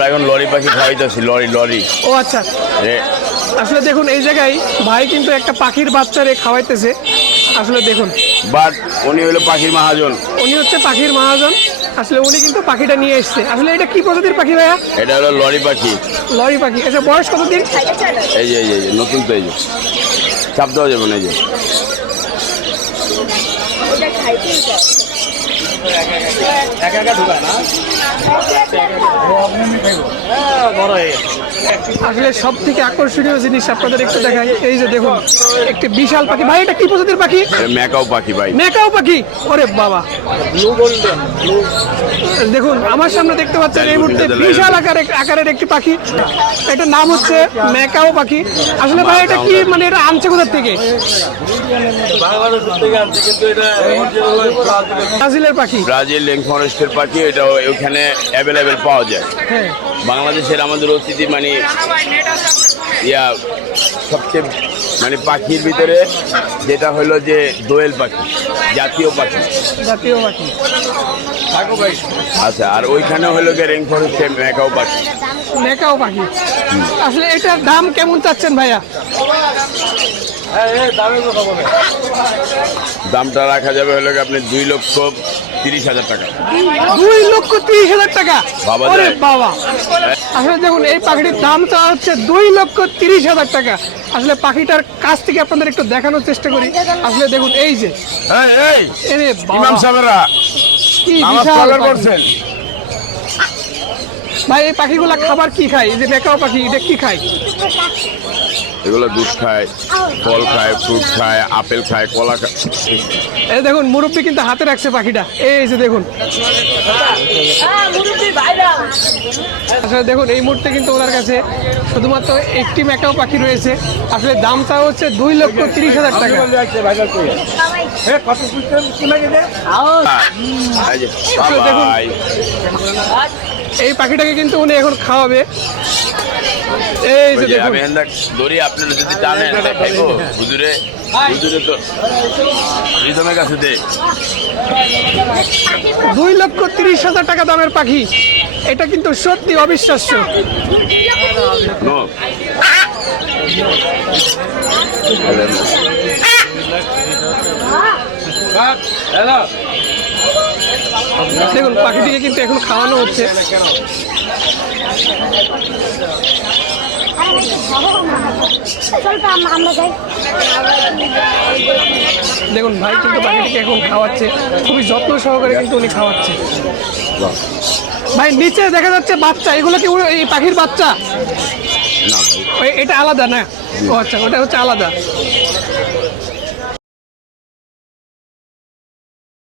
আমরা এখন লরি পাখি খাওয়াইতেছি, লরি। ও আচ্ছা, আসলে দেখুন এই জায়গায় ভাই কিন্তু একটা পাখির বাচ্চারে খাওয়াইতেছে। আসলে দেখুন, বাট উনি হলো পাখির মহাজন। উনি হচ্ছে পাখির মহাজন। আসলে উনি কিন্তু পাখিটা নিয়ে এসছে। আসলে এটা কি প্রজাতির পাখি ভাইয়া? এটা হলো লরি পাখি। লরি পাখি। আচ্ছা, বয়স কতদিন? এই যে নতুন তো, এই যে চাপ দেওয়া যাবে না, এই যে আসলে সব থেকে আকর্ষণীয় জিনিস আপনাদের একটু দেখাই। এই যে দেখুন, একটি বিশাল পাখি। ভাই এটা কি প্রজাতির পাখি? ম্যাকাও পাখি ভাই। ম্যাকাও পাখি। ওরে বাবা, দেখুন আমার সামনে দেখতে পাচ্ছেন এই মুহূর্তে বিশাল আকারের একটি পাখি। এটার নাম হচ্ছে ম্যাকাও পাখি। আসলে ভাই এটা কি, মানে এটা আনছে কোথা থেকে? ব্রাজিলের পাখি। ব্রাজিল রেইন ফরেস্টের পাখি। এটা ওখানে অ্যাভেলেবেল পাওয়া যায়। হ্যাঁ, বাংলাদেশের আমাদের অতিথি মানে সবচেয়ে মানে পাখির ভিতরে যেটা হলো যে দোয়েল পাখি, জাতীয় পাখি। আচ্ছা, আর ওইখানে হলো গিয়ে রেইন ফরেস্টে ম্যাকাও পাখি। ম্যাকাও পাখি। আসলে এটার দাম কেমন চাচ্ছেন ভাইয়া? দামটা রাখা যাবে হলো আপনি 2,30,000 টাকা। 2,30,000 টাকা? বাবা ওরে যায়। বাবা, আসলে দেখুন এই পাখিটির দামটা হচ্ছে 2,30,000 টাকা। আসলে পাখিটার কাছ থেকে আপনাদের একটু দেখানোর চেষ্টা করি। আসলে দেখুন এই যে, এরে বাবা, ইমাম সাহেবরা কি নামাজ বিশাল পড়ার পাখি। করছেন। ভাই এই পাখিগুলা খাবার কি খায়? এই যে ম্যাকাও পাখি, এটা কি খায়? এগুলো দুধ খায়, ফল খায়, ফ্রুট খায়, আপেল খায়, কলা খায়। এই দেখুন মুরব্বি কিন্তু হাতে রাখছে পাখিটা। এই যে দেখুন, আসলে দেখুন এই মুহূর্তে কিন্তু ওনার কাছে শুধুমাত্র একটি ম্যাকাও পাখি রয়েছে। আসলে দামটা হচ্ছে 2,30,000 টাকা। আসলে দেখুন, বাবাই। এই পাখিটাকে কিন্তু উনি এখন খাওয়াবে। এই যে দেখুন, আমি ধরি, আপনারা যদি জানেন খাইবো হুজুরে তো রিদমের কাছে দে। 2,30,000 টাকা দামের পাখি। এটা কিন্তু সত্যি অবিশ্বাস্য। নো। দেখুন পাখিটিকে কিন্তু এখন খাওয়ানো হচ্ছে। দেখুন ভাই কিন্তু পাখিটিকে এখন খাওয়াচ্ছে, খুবই যত্ন সহকারে কিন্তু উনি খাওয়াচ্ছে। ভাই নিচে দেখা যাচ্ছে বাচ্চা, এগুলো কি এই পাখির বাচ্চা? না ভাই, এটা আলাদা না? ও আচ্ছা, ওটা হচ্ছে আলাদা।